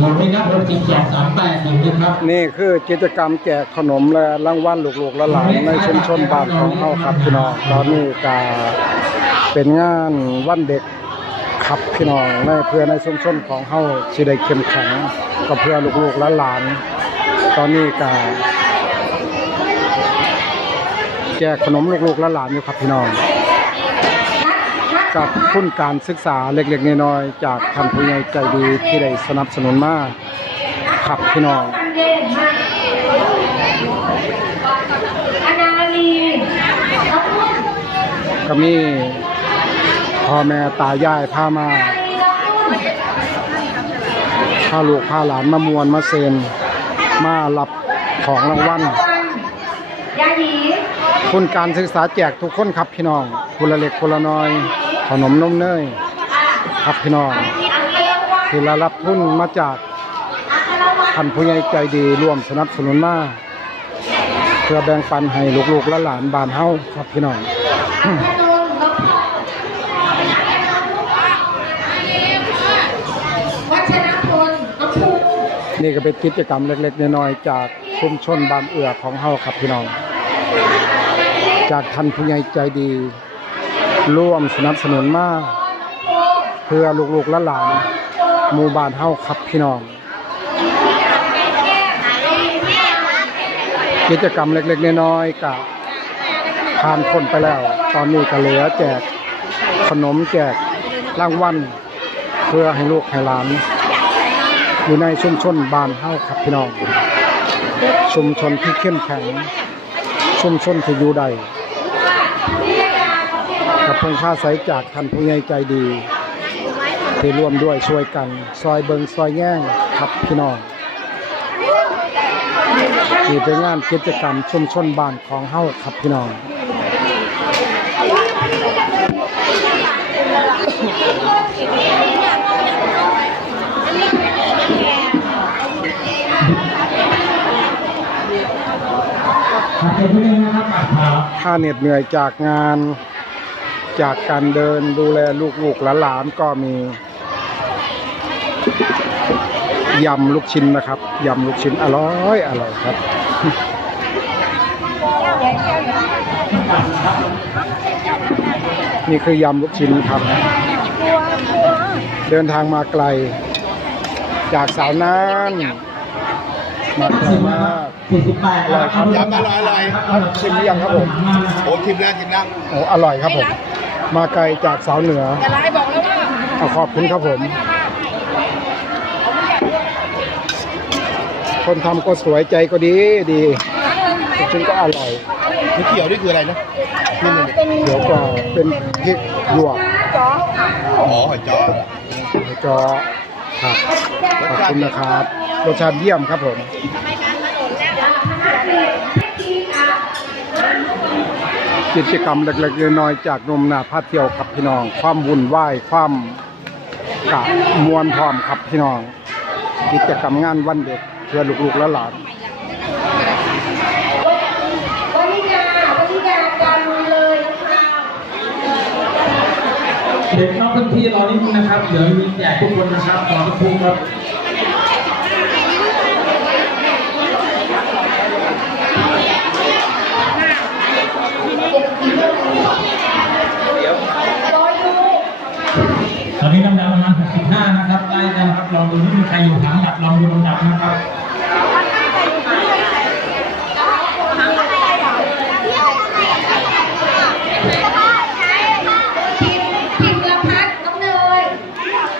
ผมไม่นับหกสิบสองสามแปดอยู่นะครับนี่คือกิจกรรมแจกขนมและรางวัลลูกๆและหลานในชุมชนบ้านของเฮาครับพี่น้องตอนนี้ก็เป็นงานวันเด็กครับพี่น้องในเพื่อในชุมชนของเฮาสิได้เข้มแข็งก็เพื่อลูกๆและหลานตอนนี้ก็แจกขนมลูกๆและหลานอยู่ครับพี่น้อง กับทุนการศึกษาเล็กๆน้อยๆจากท่านผู้ใหญ่ใจดีที่ได้สนับสนุนมาครับพี่น้องเด่นมากอนาลีน้องนุ่นก็มีพ่อแม่ตายายพามาพาลูกพาหลานมามวนมาเซนมารับของรางวัลยาหยีทุนการศึกษาแจกทุกคนครับพี่น้องคนละเล็กคนละน้อย ขนมนมเนยครับพี่น้องที่ได้รับทุนมาจากอัน์ท่านผู้ใหญ่ใจดีร่วมสนับสนุนมาเพื่อแบ่งปันให้ลูกๆและหลานบ้านเฮาครับพี่น้องนี่ก็เป็นกิจกรรมเล็ก ๆ น้อยๆจากชุมชนบานเอือของเฮาครับพี่น้อง จากท่านผู้ใหญ่ใจดี ร่วมสนับสนุนมาเพื่อลูกๆและหลานหมู่บ้านเฮาครับพี่น้อง กิจกรรมเล็กๆน้อยๆกับผ่านพ้นไปแล้ว ตอนนี้ก็เหลือแจกขนมแจกรางวัลเพื่อให้ลูกให้หลาน อยู่ในชุมชนบ้านเฮาครับพี่น้อง ชุมชนที่เข้มแข็ง ชุมชนที่อยู่ใด กับเพิ่งค่าใสจากท่านผู้ใหญ่ใจดี ที่ร่วมด้วยช่วยกัน ซอยเบิงซอยแย่งครับพี่น้องนี่เป็นงานกิจกรรมชุมชนบ้านของเฮาครับพี่น้องขอบคุณด้วยนะครับปากขาวถ้าเหน็ดเหนื่อยจากงาน จากการเดินดูแลลูกๆหลานๆก็มียำลูกชิ้นนะครับยำลูกชิ้นอร่อยอร่อยครับ นี่คือยำลูกชิ้นครับ เดินทางมาไกล จากสาวน่านมาไกลมากสี่สิบแปดอร่อยครับยำอร่อยอร่อยชิมหรือยังครับผมโอ้ทิมแล้วทิมแล้วโอ้อร่อยครับผม มาไกลจากสาวเหนือเอาขอบคุณครับผม คนทำก็สวยใจก็ดีดีลูกชิ้นก็อร่อยนี่เขียวนี่คืออะไรนะนี่นี่เดี๋ยวก็เป็นพริกหยวกอ๋อหอยจ้อแล้วก็ครับขอบคุณนะครับรสชาติเยี่ยมครับผม กิจกรรมเล็กๆน้อยๆจากนมนาพาเที่ยวครับพี่น้อง ความวุ่นวายความกะมวลพร้อมครับพี่น้อง กิจกรรมงานวันเด็กเพื่อลูกๆและหลานวนิกาวนิกาการลุยเลยนะคะเด็กนอกพื้นที่รอนิดนึงนะครับ เดี๋ยวมีแจกทุกคนนะครับขอบคุณครับ รอดู ต อนนี้ลำดับประมาณ65นะครับได้แล้วครับลองดูที่มีใครอยู่หางดับลองดูลำดับนะครับพิมพิมละพัฒน์น้องเนย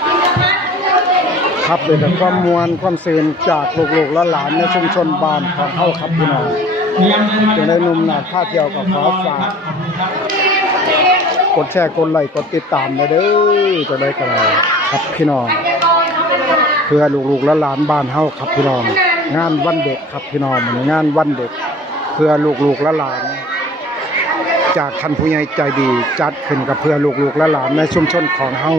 พิมละพัฒน์น้องเนยครับเป็นแต่ความมวลความซื่นจากลูกๆและหลานในชุมชนบ้านของเฮาครับพี่น้องจะได้หนุ่มหนาท่าเที่ยวกับขอฝาก กดแชร์กดไลค์กดติดตามได้เด้อจะได้กันเลยครับพี่น้อง เพื่อลูกๆและหลานบ้านเฮาครับพี่น้อง งานวันเด็กครับพี่น้องมันงานวันเด็ก เพื่อลูกๆและหลาน จากท่านผู้ใหญ่ใจดีจัดขึ้นกับเพื่อลูกๆและหลานในชุมชนของเฮา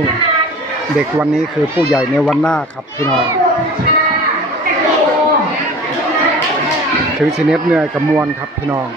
เด็กวันนี้คือผู้ใหญ่ในวันหน้าครับพี่น้องถึงสิเน็ดเหนื่อยกับมวลครับพี่น้อง